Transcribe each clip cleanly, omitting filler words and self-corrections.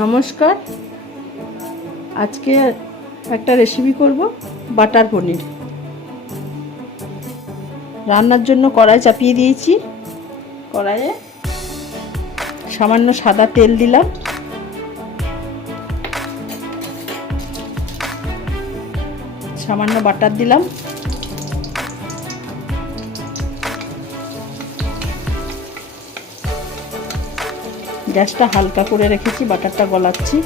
নমস্কার, আজকে একটা রেসিপি করব বাটার পনির। রান্নার জন্য কড়াই চাপিয়ে দিয়েছি। কড়াইয়ে সামান্য সাদা তেল দিলাম, সামান্য বাটার দিলাম, গ্যাসটা হালকা করে রেখেছি, বাটারটা গলাচ্ছি।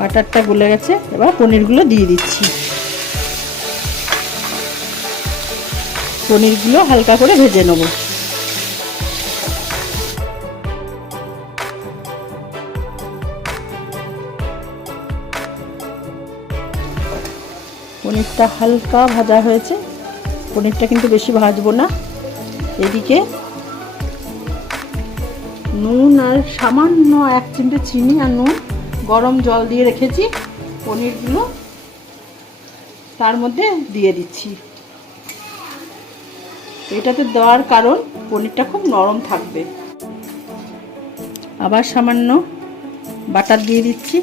বাটারটা গলে গেছে, এবার পনিরগুলো দিয়ে দিচ্ছি। পনিরগুলো হালকা করে ভেজে নেব। পনিরটা হালকা ভাজা হয়েছে, পনিরটা কিন্তু বেশি ভাজবো না। এদিকে নুন আর সামান্য 1 চিমটে চিনি আর নুন গরম জল দিয়ে রেখেছি। পনিরগুলো তার মধ্যে দিয়ে দিচ্ছি। এটাতে দেওয়ার কারণ পনিরটা খুব নরম থাকবে। আবার সামান্য বাটার দিয়ে দিচ্ছি,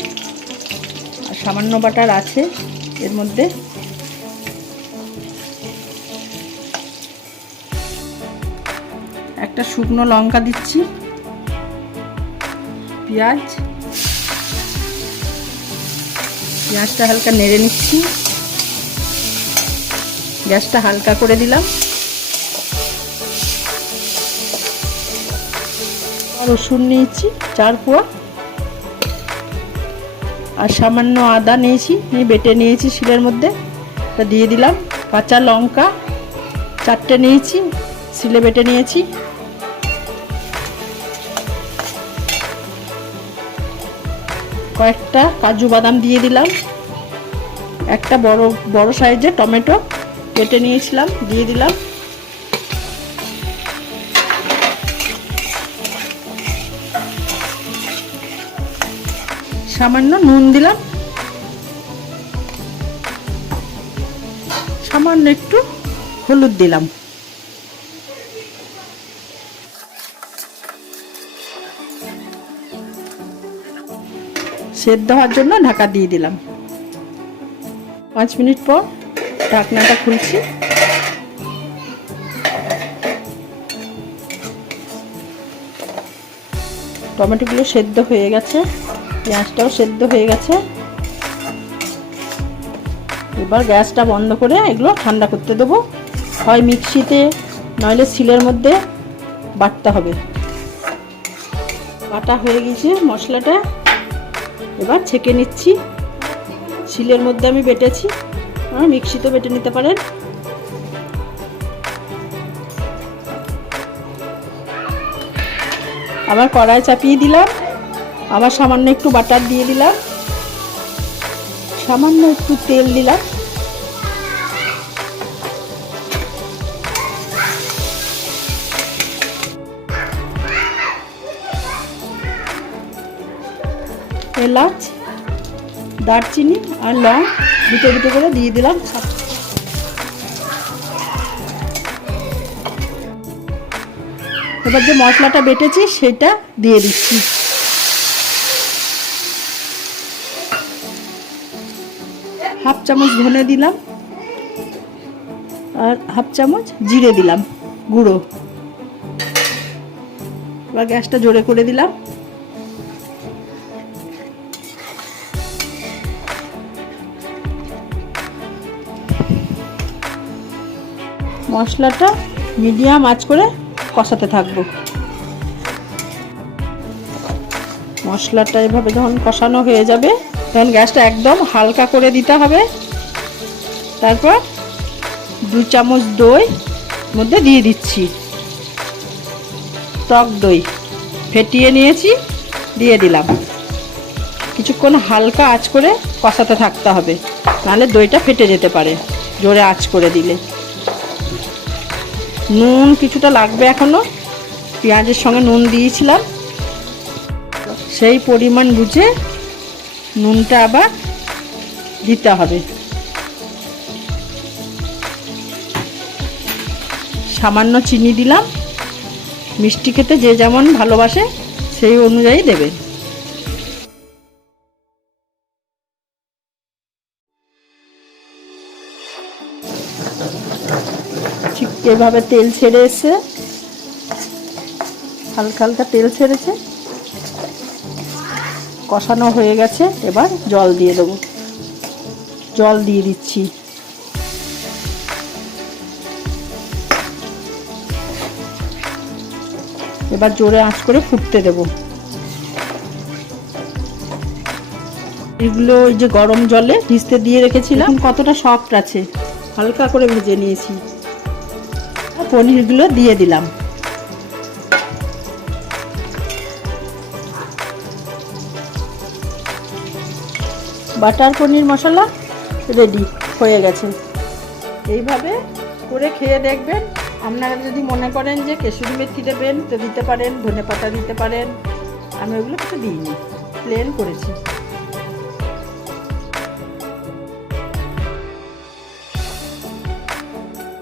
আর সামান্য বাটার আছে এর মধ্যে। একটা শুকনো লঙ্কা দিচ্ছি, পেঁয়াজটা হালকা নেড়ে নিচ্ছি। গ্যাসটা হালকা করে দিলাম। রসুন নিয়েছি 4 কোয়া, আর সামান্য আদা নিয়েছি, বেটে নিয়েছি শিলের মধ্যে, তা দিয়ে দিলাম। কাঁচা লঙ্কা 4টে নিয়েছি, শিলে বেটে নিয়েছি। কয়েকটা কাজু বাদাম দিয়ে দিলাম। একটা বড় সাইজের টমেটো কেটে নিয়েছিলাম, দিয়ে দিলাম। সামান্য নুন দিলাম, সামান্য একটু হলুদ দিলাম। সেদ্ধ হওয়ার জন্য ঢাকা দিয়ে দিলাম। 5 মিনিট পর ঢাকনাটা খুলছি। টমেটোগুলো সেদ্ধ হয়ে গেছে, পেঁয়াজটাও সেদ্ধ হয়ে গেছে। এবার গ্যাসটা বন্ধ করে এগুলো ঠান্ডা করতে দেবো। হয় মিক্সিতে নইলে শিলের মধ্যে বাটতে হবে। বাটা হয়ে গেছে মশলাটা, এবার ছেঁকে নিচ্ছি। শিলের মধ্যে আমি বেটেছি, মিক্সিতে বেটে নিতে পারেন। আবার কড়াই চাপিয়ে দিলাম, আবার সামান্য একটু বাটার দিয়ে দিলাম, সামান্য একটু তেল দিলাম। এলাচ, দারচিনি আর লং দুটো দুটো করে দিয়ে দিলাম। এবার যে মশলাটা বেটেছি সেটা দিয়ে দিচ্ছি। হাফ চামচ ধনে দিলাম, আর হাফ চামচ জিরে দিলাম গুঁড়ো। এবার গ্যাসটা জোরে করে দিলাম। মশলাটা মিডিয়াম আঁচ করে কষাতে থাকবো। মশলাটা এভাবে যখন কষানো হয়ে যাবে তখন গ্যাসটা একদম হালকা করে দিতে হবে। তারপর 2 চামচ দই মধ্যে দিয়ে দিচ্ছি। টক দই ফেটিয়ে নিয়েছি, দিয়ে দিলাম। কিছুক্ষণ হালকা আঁচ করে কষাতে থাকতে হবে, নাহলে দইটা ফেটে যেতে পারে জোরে আঁচ করে দিলে। নুন কিছুটা লাগবে এখনো, পেঁয়াজের সঙ্গে নুন দিয়েছিলাম, সেই পরিমাণ বুঝে নুনটা আবার দিতে হবে। সামান্য চিনি দিলাম। মিষ্টি খেতে যে যেমন ভালোবাসে সেই অনুযায়ী দেবেন। ঠিক এভাবে তেল ছেড়ে এসে, হালকা হালকা তেল ছেড়েছে, কষানো হয়ে গেছে। এবার জল দিয়ে দেবো। জল দিয়ে দিচ্ছি। এবার জোরে আঁচ করে ফুটতে দেব। এগুলো ওই যে গরম জলে ভিজতে দিয়ে রেখেছিলাম, কতটা সফট আছে, হালকা করে ভেজে নিয়েছি। পনিরগুলো দিয়ে দিলাম। বাটার পনির মশলা রেডি হয়ে গেছে। এইভাবে করে খেয়ে দেখবেন। আপনারা যদি মনে করেন যে কেশরি মেথি দেবেন তো দিতে পারেন, ধনেপাতা দিতে পারেন। আমি ওগুলো কিছু দিইনি, প্লেন করেছি।